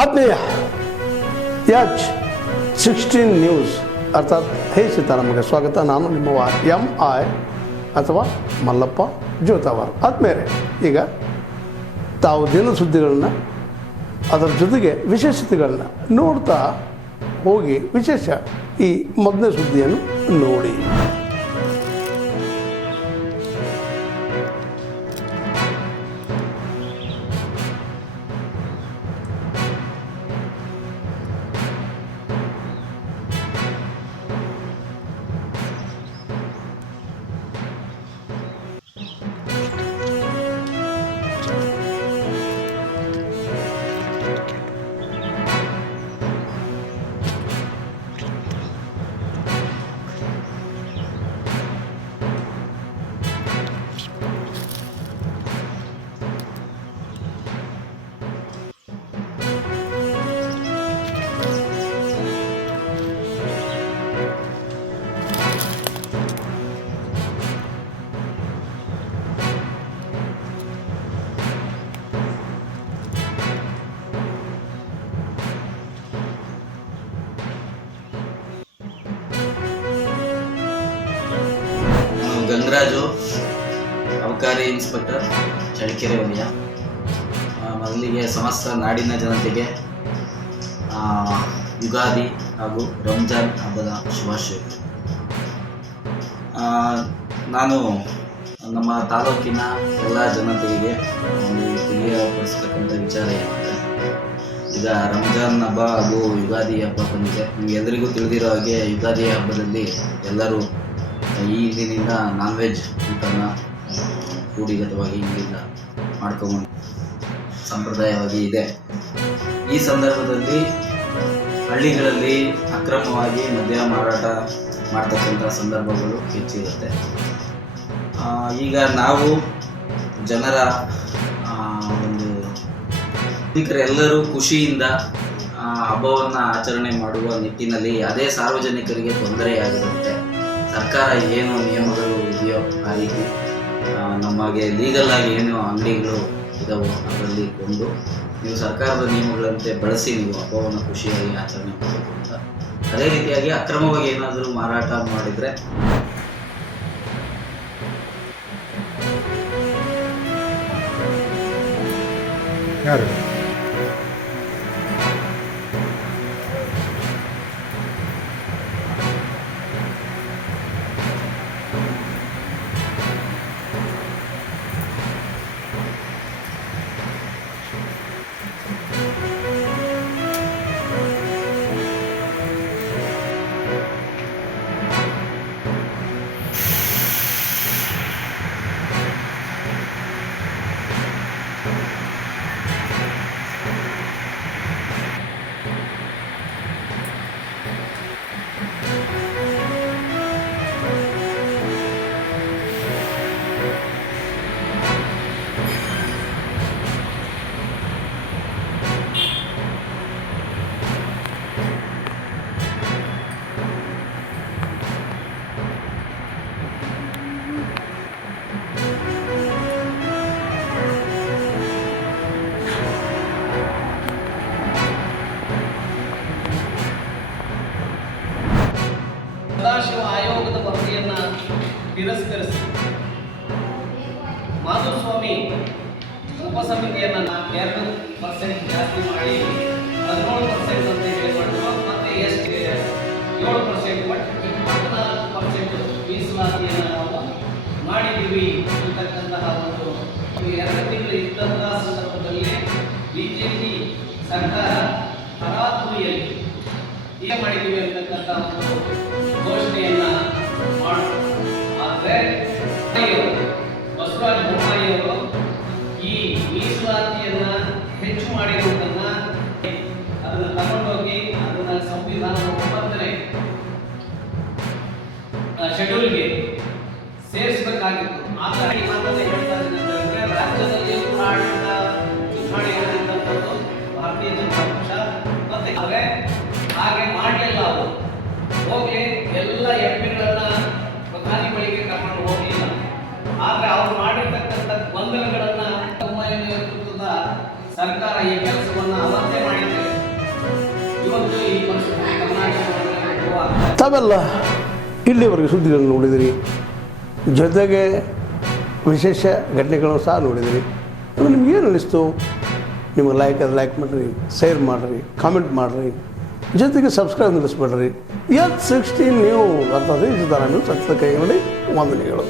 ಆತ್ಮೀಯ H16 news ಅರ್ಥಾತ್ ಹೇ ಸೀತಾರಾಮಗೆ ಸ್ವಾಗತ. ನಾನು ನಿಮ್ಮವ MI ಅಥವಾ ಮಲ್ಲಪ್ಪ ಜೋತಾವರ್. ಆದ್ಮೇಲೆ ಈಗ ತಾವು ದಿನ ಸುದ್ದಿಗಳನ್ನ ಅದರ ಜೊತೆಗೆ ವಿಶೇಷತೆಗಳನ್ನ ನೋಡ್ತಾ ಹೋಗಿ ವಿಶೇಷ ಈ ಮೊದಲನೇ ಸುದ್ದಿಯನ್ನು ನೋಡಿ. ಗಂಗರಾಜು, ಅಬಕಾರಿ ಇನ್ಸ್ಪೆಕ್ಟರ್, ಚಳ್ಳಕೆರೆ ವಲಯ. ಮೊದಲಿಗೆ ಸಮಸ್ತ ನಾಡಿನ ಜನತೆಗೆ ಯುಗಾದಿ ಹಾಗೂ ರಂಜಾನ್ ಹಬ್ಬದ ಶುಭಾಶಯಗಳು. ನಾನು ನಮ್ಮ ತಾಲೂಕಿನ ಎಲ್ಲ ಜನತೆಗೆ ತಿಳಿಯಪಡಿಸ್ತಕ್ಕಂಥ ವಿಚಾರ ಏನಂದರೆ, ಈಗ ರಂಜಾನ್ ಹಬ್ಬ ಹಾಗೂ ಯುಗಾದಿ ಹಬ್ಬ ಬಂದಿದೆ. ನಿಮಗೆಲ್ಲರಿಗೂ ತಿಳಿದಿರೋ ಹಾಗೆ ಯುಗಾದಿ ಹಬ್ಬದಲ್ಲಿ ಎಲ್ಲರೂ ಈ ದಿನದಿಂದ ನಾನ್ ವೆಜ್ ಊಟನ ರೂಢಿಗತವಾಗಿ ಇಲ್ಲಿಂದ ಮಾಡ್ಕೊಂಡು ಸಂಪ್ರದಾಯವಾಗಿ ಇದೆ. ಈ ಸಂದರ್ಭದಲ್ಲಿ ಹಳ್ಳಿಗಳಲ್ಲಿ ಅಕ್ರಮವಾಗಿ ಮದ್ಯ ಮಾರಾಟ ಮಾಡ್ತಕ್ಕಂಥ ಸಂದರ್ಭಗಳು ಹೆಚ್ಚಿರುತ್ತೆ. ಈಗ ನಾವು ಜನರ ಒಂದು ಎಲ್ಲರೂ ಖುಷಿಯಿಂದ ಹಬ್ಬವನ್ನು ಆಚರಣೆ ಮಾಡುವ ನಿಟ್ಟಿನಲ್ಲಿ ಅದೇ ಸಾರ್ವಜನಿಕರಿಗೆ ತೊಂದರೆಯಾಗದಂತೆ ಸರ್ಕಾರ ಏನು ನಿಯಮಗಳು ಇದೆಯೋ ಆ ರೀತಿ ನಮಗೆ ಲೀಗಲ್ ಆಗಿ ಏನು ಅಂಗಡಿಗಳು ಇದಾವೋ ಅದರಲ್ಲಿ ಕೊಂಡು ನೀವು ಸರ್ಕಾರದ ನಿಯಮಗಳಂತೆ ಬಳಸಿ ನೀವು ಹಬ್ಬವನ್ನು ಖುಷಿಯಾಗಿ ಆಚರಣೆ ಮಾಡಬೇಕು ಅಂತ. ಅದೇ ರೀತಿಯಾಗಿ ಅಕ್ರಮವಾಗಿ ಏನಾದರೂ ಮಾರಾಟ ಮಾಡಿದರೆ ಯಾರು ಸದಾಶಿವ ಆಯೋಗದ ವರದಿಯನ್ನು ತಿರಸ್ಕರಿಸಿ ಮಾಧುಸ್ವಾಮಿ ಉಪಸಮಿತಿಯನ್ನು 2% ಜಾಸ್ತಿ ಮಾಡಿ 17% ಅಂತ ಹೇಳಿಕೊಂಡು ಮತ್ತೆ ಎಷ್ಟು 7% ಬಟ್ 24% ಮೀಸಲಾತಿಯನ್ನು ನಾವು ಮಾಡಿದ್ದೀವಿ ಅಂತಕ್ಕಂತಹ ಒಂದು 2 ತಿಂಗಳು ಇದ್ದಂತಹ ಸಂದರ್ಭದಲ್ಲಿ ಬಿಜೆಪಿ ಸರ್ಕಾರ ತರಾತುರಿಯಲ್ಲಿ ಈಗ ಮಾಡಿದ್ದೀವಿ ಅಂತಕ್ಕಂಥ ಒಂದು ಘೋಷಣೆಯನ್ನ ಮಾಡಿದ್ರು. ಆದರೆ ಬಸವರಾಜ ಬೊಮ್ಮಾಯಿಯವರು ಈ ಮೀಸಲಾತಿಯನ್ನ ಹೆಚ್ಚು ಮಾಡಿರುವುದನ್ನ ಅದನ್ನು ತಗೊಂಡೋಗಿ ಅದನ್ನ ಸಂವಿಧಾನದ 9ನೇ ಶೆಡ್ಯೂಲ್ಗೆ ಸೇರಿಸಬೇಕಾಗಿತ್ತು. ಆದರೆ ಈ ಮಾತನ್ನು ಹೇಳ್ತಾ ಇದ್ದೇನೆ, ರಾಜ್ಯದಲ್ಲಿ ಹೋರಾಟ ಚುನಾವಣೆ ಆಗಿದ್ದಂಥದ್ದು ಭಾರತೀಯ ಜನತಾ ಪಕ್ಷ ಮತ್ತೆ ಹಾಗೆ ಮಾಡಲಿಲ್ಲ. ಅವರು ಹೋಗಿ ಎಲ್ಲ ಎಂಪಿಗಳನ್ನ ಪ್ರಧಾನಿ ಬಳಿಗೆ ಕರ್ಕೊಂಡು ಹೋಗಲಿಲ್ಲ. ಆದರೆ ಅವರು ಮಾಡಿರ್ತಕ್ಕಂಥ ಗೊಂದಲಗಳನ್ನ ನೇತೃತ್ವದ ಸರ್ಕಾರ ಈ ಕೆಲಸವನ್ನು ಅವತ್ತೇ ಮಾಡಿದ್ದೇವೆ. ಒಂದು ಈ ಪರಿಸ್ಥಿತಿ ಕರ್ನಾಟಕದಲ್ಲಿ ಗೋವಾ ತಾವೆಲ್ಲ ಇಲ್ಲಿವರೆಗೆ ಸುದ್ದಿಗಳನ್ನು ನೋಡಿದಿರಿ, ಜೊತೆಗೆ ವಿಶೇಷ ಘಟನೆಗಳನ್ನು ಸಹ ನೋಡಿದಿರಿ. ಅದು ನಿಮ್ಗೇನು ಅನ್ನಿಸ್ತು? ನಿಮಗೆ ಲೈಕ್ ಮಾಡಿರಿ, ಶೇರ್ ಮಾಡಿರಿ, ಕಾಮೆಂಟ್ ಮಾಡಿರಿ, ಜೊತೆಗೆ ಸಬ್ಸ್ಕ್ರೈಬ್ ನಿಲ್ಲಿಸ್ಬೇಡ್ರಿ. H16 ನ್ಯೂಸ್ ಅರ್ಥಾತ್ ಈ ಸಿತಾರಾಮ್ ನ್ಯೂಸ್ ಸತ್ಯದ ಕೈಗಳಲ್ಲಿ ವಂದನೆಗಳು.